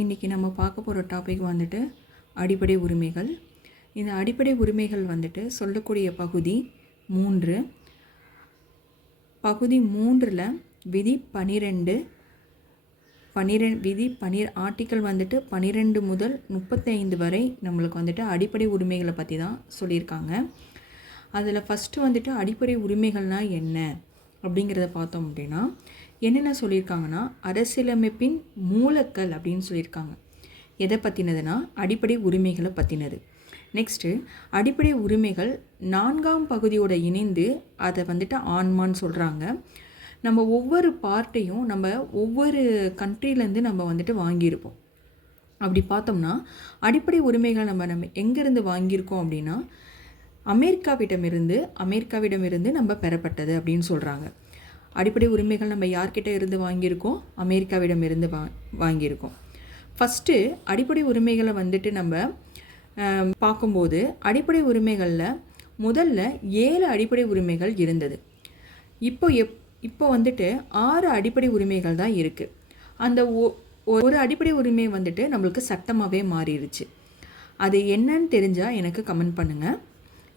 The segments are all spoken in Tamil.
இன்றைக்கி நம்ம பார்க்க போகிற டாபிக் வந்துட்டு அடிப்படை உரிமைகள். இந்த அடிப்படை உரிமைகள் வந்துட்டு சொல்லக்கூடிய பகுதி 3. பகுதி 3ல் விதி 12 ஆர்டிக்கல் வந்துட்டு 12 முதல் 35 வரை நம்மளுக்கு வந்துட்டு அடிப்படை உரிமைகளை பற்றி தான் சொல்லியிருக்காங்க. அதில் ஃபஸ்ட்டு வந்துட்டு அடிப்படை உரிமைகள்னால் என்ன அப்படிங்கிறத பார்த்தோம் அப்படின்னா, என்னென்ன சொல்லியிருக்காங்கன்னா, அரசியலமைப்பின் மூலக்கல் அப்படின்னு சொல்லியிருக்காங்க. எதை பற்றினதுன்னா அடிப்படை உரிமைகளை பற்றினது. நெக்ஸ்ட்டு அடிப்படை உரிமைகள் 4ஆம் பகுதியோடு இணைந்து அதை வந்துட்டு ஆன்மான்னு சொல்கிறாங்க. நம்ம ஒவ்வொரு பார்ட்டையும் நம்ம ஒவ்வொரு கண்ட்ரிலேருந்து நம்ம வந்துட்டு வாங்கியிருப்போம். அப்படி பார்த்தோம்னா அடிப்படை உரிமைகள் நம்ம எங்கேருந்து வாங்கியிருக்கோம் அப்படின்னா அமெரிக்காவிடமிருந்து நம்ம பெறப்பட்டது அப்படின்னு சொல்கிறாங்க. அடிப்படை உரிமைகள் நம்ம யார்கிட்ட இருந்து வாங்கியிருக்கோம்? அமெரிக்காவிடமிருந்து வாங்கியிருக்கோம். ஃபஸ்ட்டு அடிப்படை உரிமைகளை வந்துட்டு நம்ம பார்க்கும்போது அடிப்படை உரிமைகளில் முதல்ல 7 அடிப்படை உரிமைகள் இருந்தது. இப்போ வந்துட்டு 6 அடிப்படை உரிமைகள் தான் இருக்குது. அந்த ஒரு அடிப்படை உரிமை வந்துட்டு நம்மளுக்கு சட்டமாகவே மாறிடுச்சு. அது என்னன்னு தெரிஞ்சால் எனக்கு கமெண்ட் பண்ணுங்கள்.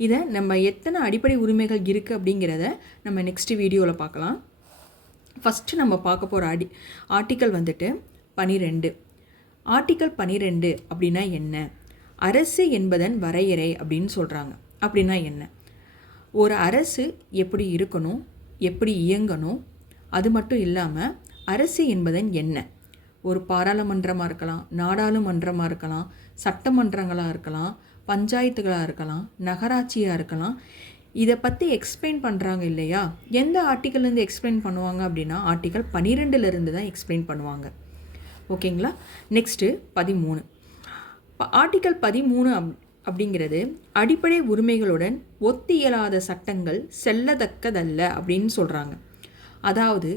இதை நம்ம எத்தனை அடிப்படை உரிமைகள் இருக்குது அப்படிங்கிறத நம்ம நெக்ஸ்ட் வீடியோவில் பார்க்கலாம். ஃபஸ்ட்டு நம்ம பார்க்க போகிற ஆர்டிக்கல் வந்துட்டு 12. ஆர்டிக்கல் 12 அப்படின்னா என்ன? அரசு என்பதன் வரையறை அப்படின்னு சொல்கிறாங்க. அப்படின்னா என்ன? ஒரு அரசு எப்படி இருக்கணும், எப்படி இயங்கணும், அது மட்டும் இல்லாமல் அரசு என்பதன் என்ன? ஒரு பாராளுமன்றமாக இருக்கலாம், நாடாளுமன்றமாக இருக்கலாம், சட்டமன்றங்களாக இருக்கலாம், பஞ்சாயத்துகளாக இருக்கலாம், நகராட்சியாக இருக்கலாம். இதை பற்றி எக்ஸ்பிளைன் பண்ணுறாங்க இல்லையா? எந்த ஆர்டிக்கல்லேருந்து எக்ஸ்பிளைன் பண்ணுவாங்க அப்படின்னா ஆர்டிக்கல் 12லேருந்து தான் எக்ஸ்பிளைன் பண்ணுவாங்க. ஓகேங்களா? நெக்ஸ்ட்டு 13. ஆர்டிக்கல் 13 அப்படிங்கிறது அடிப்படை உரிமைகளுடன் ஒத்து இயலாத சட்டங்கள் செல்லத்தக்கதல்ல அப்படின்னு சொல்கிறாங்க. அதாவது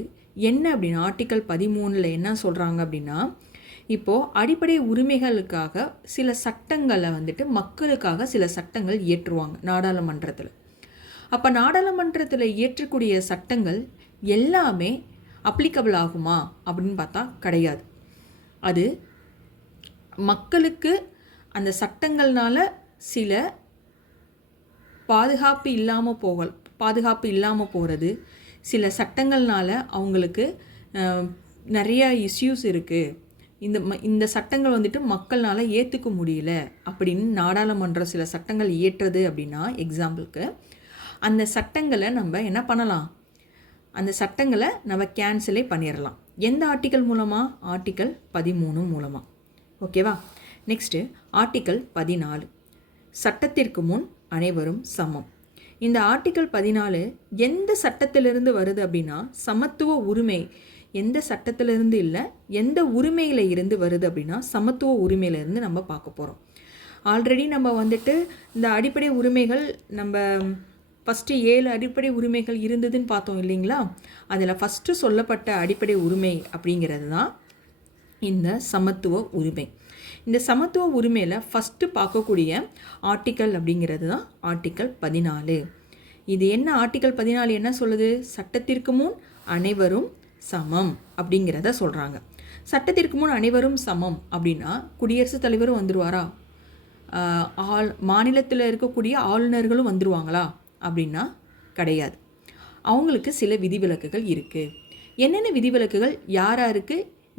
என்ன அப்படின்னா ஆர்டிக்கல் 13ல் என்ன சொல்கிறாங்க அப்படின்னா, இப்போது அடிப்படை உரிமைகளுக்காக சில சட்டங்களை வந்துட்டு மக்களுக்காக சில சட்டங்கள் இயற்றுவாங்க நாடாளுமன்றத்தில். அப்போ நாடாளுமன்றத்தில் இயற்றக்கூடிய சட்டங்கள் எல்லாமே அப்ளிகபிள் ஆகுமா அப்படின்னு பார்த்தா கிடையாது. அது மக்களுக்கு அந்த சட்டங்கள்னால சில பாதுகாப்பு இல்லாமல் போகிறது, சில சட்டங்கள்னால அவங்களுக்கு நிறைய இஷ்யூஸ் இருக்குது, இந்த சட்டங்கள் வந்துட்டு மக்கள்னால ஏற்றுக்க முடியல அப்படின்னு நாடாளுமன்றம் சில சட்டங்கள் இயற்றுறது அப்படின்னா, எக்ஸாம்பிளுக்கு அந்த சட்டங்களை நம்ம என்ன பண்ணலாம்? அந்த சட்டங்களை நம்ம கேன்சலே பண்ணிடலாம். எந்த ஆர்டிக்கல் மூலமாக? ஆர்டிக்கல் 13 மூலமாக. ஓகேவா? Next article 14. சட்டத்திற்கு முன் அனைவரும் சமம். இந்த ஆர்டிக்கல் 14 எந்த சட்டத்திலிருந்து வருது அப்படின்னா சமத்துவ உரிமை. எந்த சட்டத்திலிருந்து இல்லை, எந்த உரிமையில் இருந்து வருது அப்படின்னா சமத்துவ உரிமையிலேருந்து நம்ம பார்க்க போகிறோம். ஆல்ரெடி நம்ம வந்துட்டு இந்த அடிப்படை உரிமைகள் நம்ம ஃபஸ்ட்டு 7 அடிப்படை உரிமைகள் இருந்ததுன்னு பார்த்தோம் இல்லைங்களா? அதில் ஃபஸ்ட்டு சொல்லப்பட்ட அடிப்படை உரிமை அப்படிங்கிறது தான் இந்த சமத்துவ உரிமை. இந்த சமத்துவ உரிமையில் ஃபஸ்ட்டு பார்க்கக்கூடிய ஆர்டிக்கல் அப்படிங்கிறது தான் ஆர்டிக்கல் 14. இது என்ன? ஆர்டிக்கல் 14 என்ன சொல்லுது? சட்டத்திற்கு முன் அனைவரும் சமம் அப்படிங்கிறத சொல்கிறாங்க. சட்டத்திற்கு முன் அனைவரும் சமம் அப்படின்னா குடியரசுத் தலைவரும் வந்துடுவாரா? மாநிலத்தில் இருக்கக்கூடிய ஆளுநர்களும் வந்துடுவாங்களா அப்படின்னா கிடையாது. அவங்களுக்கு சில விதிவிலக்குகள் இருக்குது. என்னென்ன விதிவிலக்குகள் யாருக்கு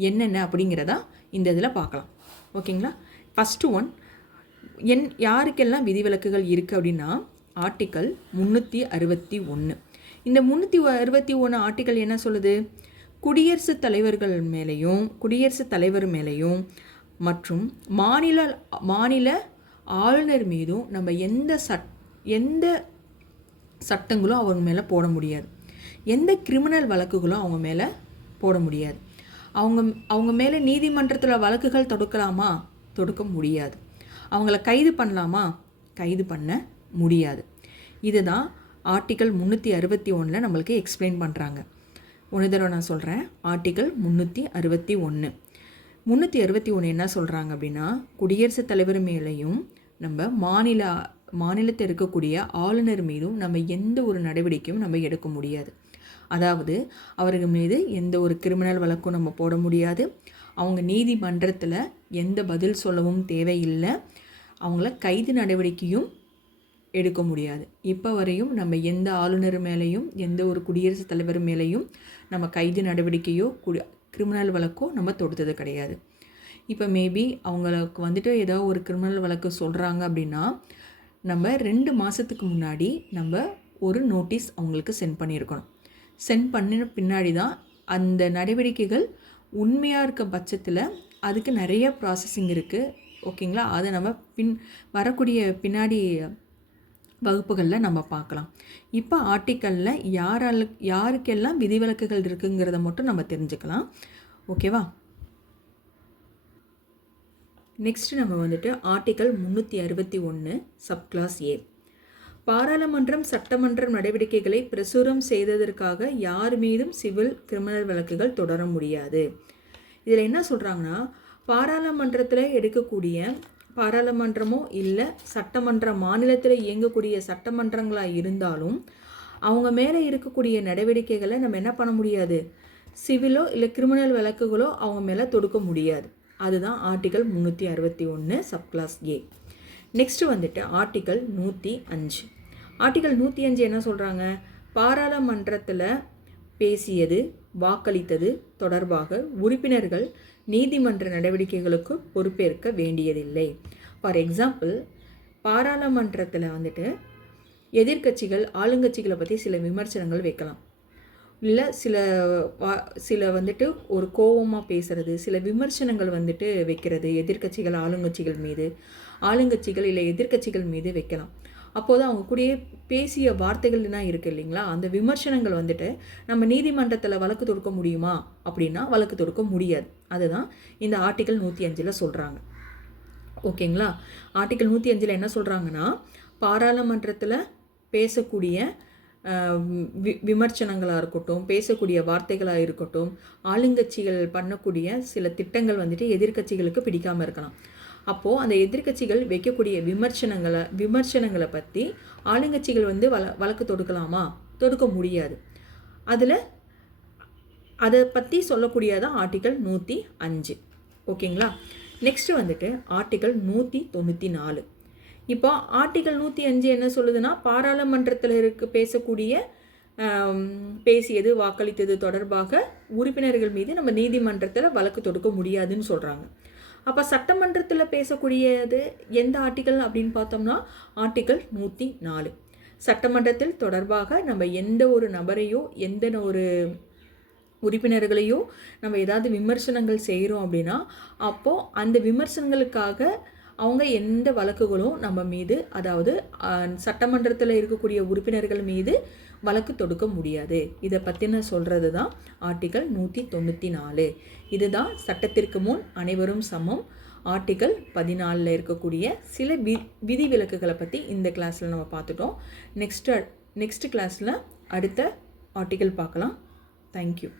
என்னென்ன அப்படிங்கிறதா இந்த இதில் பார்க்கலாம். ஓகேங்களா? ஃபஸ்ட்டு ஒன், யாருக்கெல்லாம் விதிவிலக்குகள் இருக்குது அப்படின்னா ஆர்டிக்கல் 361. இந்த 361 ஆர்டிக்கல் என்ன சொல்லுது? குடியரசுத் தலைவர் மேலேயும் மற்றும் மாநில ஆளுநர் மீதும் நம்ம எந்த சட்டங்களும் அவங்க மேலே போட முடியாது. எந்த கிரிமினல் வழக்குகளும் அவங்க மேலே போட முடியாது. அவங்க மேலே நீதிமன்றத்தில் வழக்குகள் தொடுக்கலாமா? தொடுக்க முடியாது. அவங்கள கைது பண்ணலாமா? கைது பண்ண முடியாது. இதுதான் ஆர்டிக்கல் 361 நம்மளுக்கு எக்ஸ்பிளைன் பண்ணுறாங்க. ஒரு தடவை நான் சொல்கிறேன். ஆர்டிக்கல் 361 என்ன சொல்கிறாங்க அப்படின்னா, குடியரசுத் தலைவர் மேலேயும் நம்ம மாநிலத்தில் இருக்கக்கூடிய ஆளுநர் மீதும் நம்ம எந்த ஒரு நடவடிக்கையும் நம்ம எடுக்க முடியாது. அதாவது அவர்கள் மீது எந்த ஒரு கிரிமினல் வழக்கும் நம்ம போட முடியாது. அவங்க நீதிமன்றத்தில் எந்த பதில் சொல்லவும் தேவையில்லை. அவங்கள கைது நடவடிக்கையும் எடுக்க முடியாது. இப்போ வரையும் நம்ம எந்த ஆளுநர் மேலேயும் எந்த ஒரு குடியரசுத் தலைவர் மேலேயும் நம்ம கைது நடவடிக்கையோ கிரிமினல் வழக்கோ நம்ம தொடுத்தது கிடையாது. இப்போ மேபி அவங்களுக்கு வந்துட்டு ஏதோ ஒரு கிரிமினல் வழக்கு சொல்கிறாங்க அப்படின்னா நம்ம 2 மாதத்துக்கு முன்னாடி நம்ம ஒரு நோட்டீஸ் அவங்களுக்கு சென்ட் பண்ணியிருக்கணும். சென்ட் பண்ணின பின்னாடி தான் அந்த நடவடிக்கைகள் உண்மையாக இருக்க பட்சத்தில் அதுக்கு நிறைய ப்ராசஸிங் இருக்குது. ஓகேங்களா? அதை நம்ம வரக்கூடிய பின்னாடி வகுப்புகளில் நம்ம பார்க்கலாம். இப்போ ஆர்டிக்கலில் யாருக்கெல்லாம் விதிவிலக்குகள் இருக்குங்கிறத மட்டும் நம்ம தெரிஞ்சுக்கலாம். ஓகேவா? நெக்ஸ்ட்டு நம்ம வந்துட்டு ஆர்டிக்கல் 361 சப்கிளாஸ் ஏ. பாராளுமன்றம் சட்டமன்ற நடவடிக்கைகளை பிரசுரம் செய்ததற்காக யார் மீதும் சிவில் கிரிமினல் வழக்குகள் தொடர முடியாது. இதில் என்ன சொல்கிறாங்கன்னா, பாராளுமன்றத்தில் எடுக்கக்கூடிய பாராளுமன்றமோ இல்லை சட்டமன்ற மாநிலத்தில் இயங்கக்கூடிய சட்டமன்றங்களாக இருந்தாலும் அவங்க மேலே இருக்கக்கூடிய நடவடிக்கைகளை நம்ம என்ன பண்ண முடியாது, சிவிலோ இல்லை கிரிமினல் வழக்குகளோ அவங்க மேலே தொடுக்க முடியாது. அதுதான் ஆர்டிக்கல் 361 சப்கிளாஸ் ஏ. நெக்ஸ்ட்டு வந்துட்டு ஆர்டிக்கல் 105. ஆர்டிக்கல் 105 என்ன சொல்கிறாங்க, பாராளுமன்றத்தில் பேசியது வாக்களித்தது தொடர்பாக உறுப்பினர்கள் நீதிமன்ற நடவடிக்கைகளுக்கு பொறுப்பேற்க வேண்டியதில்லை. ஃபார் எக்ஸாம்பிள், பாராளுமன்றத்தில் வந்துட்டு எதிர்கட்சிகள் ஆளுங்கட்சிகளை பற்றி சில விமர்சனங்கள் வைக்கலாம். இல்லை சில வந்துட்டு ஒரு கோபமாக பேசுகிறது, சில விமர்சனங்கள் வந்துட்டு வைக்கிறது எதிர்கட்சிகள் ஆளுங்கட்சிகள் மீது, ஆளுங்கட்சிகள் இல்லை எதிர்கட்சிகள் மீது வைக்கலாம். அப்போது அவங்க கூடயே பேசிய வார்த்தைகள்னா இருக்குது இல்லைங்களா, அந்த விமர்சனங்கள் வந்துட்டு நம்ம நீதிமன்றத்தில் வழக்கு தொடுக்க முடியுமா அப்படின்னா வழக்கு தொடுக்க முடியாது. அதுதான் இந்த ஆர்டிக்கல் 105 சொல்கிறாங்க. ஓகேங்களா? ஆர்டிக்கல் 105 என்ன சொல்கிறாங்கன்னா, பாராளுமன்றத்தில் பேசக்கூடிய விமர்சனங்களாக இருக்கட்டும், பேசக்கூடிய வார்த்தைகளாக இருக்கட்டும், ஆளுங்கட்சிகள் பண்ணக்கூடிய சில திட்டங்கள் வந்துட்டு எதிர்கட்சிகளுக்கு பிடிக்காமல் இருக்கலாம். அப்போது அந்த எதிர்கட்சிகள் வைக்கக்கூடிய விமர்சனங்களை பற்றி ஆளுங்கட்சிகள் வந்து வழக்கு தொடுக்கலாமா? தொடுக்க முடியாது. அதை பற்றி சொல்லக்கூடியதான் ஆர்டிக்கல் 105. ஓகேங்களா? நெக்ஸ்ட்டு வந்துட்டு ஆர்டிக்கல் 194. இப்போ ஆர்டிக்கல் 105 என்ன சொல்லுதுன்னா, பாராளுமன்றத்தில் பேசக்கூடிய பேசியது வாக்களித்தது தொடர்பாக உறுப்பினர்கள் மீது நம்ம நீதிமன்றத்தில் வழக்கு தொடுக்க முடியாதுன்னு சொல்கிறாங்க. அப்போ சட்டமன்றத்தில் பேசக்கூடியது எந்த ஆர்டிக்கல் அப்படின்னு பார்த்தோம்னா ஆர்டிக்கல் 104. சட்டமன்றத்தில் தொடர்பாக நம்ம எந்த ஒரு நபரையோ எந்த ஒரு உறுப்பினர்களையோ நம்ம ஏதாவது விமர்சனங்கள் செய்கிறோம் அப்படின்னா அப்போது அந்த விமர்சனங்களுக்காக அவங்க எந்த வழக்குகளும் நம்ம மீது, அதாவது சட்டமன்றத்தில் இருக்கக்கூடிய உறுப்பினர்கள் மீது வழக்கு தொடுக்க முடியாது. இதை பற்றின சொல்கிறது தான் ஆர்டிக்கல் 194. இதுதான் சட்டத்திற்கு முன் அனைவரும் சமம் ஆர்டிக்கல் 14 இருக்கக்கூடிய சில விதிவிலக்குகளை பற்றி இந்த கிளாஸில் நம்ம பார்த்துட்டோம். நெக்ஸ்ட் கிளாஸில் அடுத்த ஆர்டிக்கல் பார்க்கலாம். தேங்க்யூ.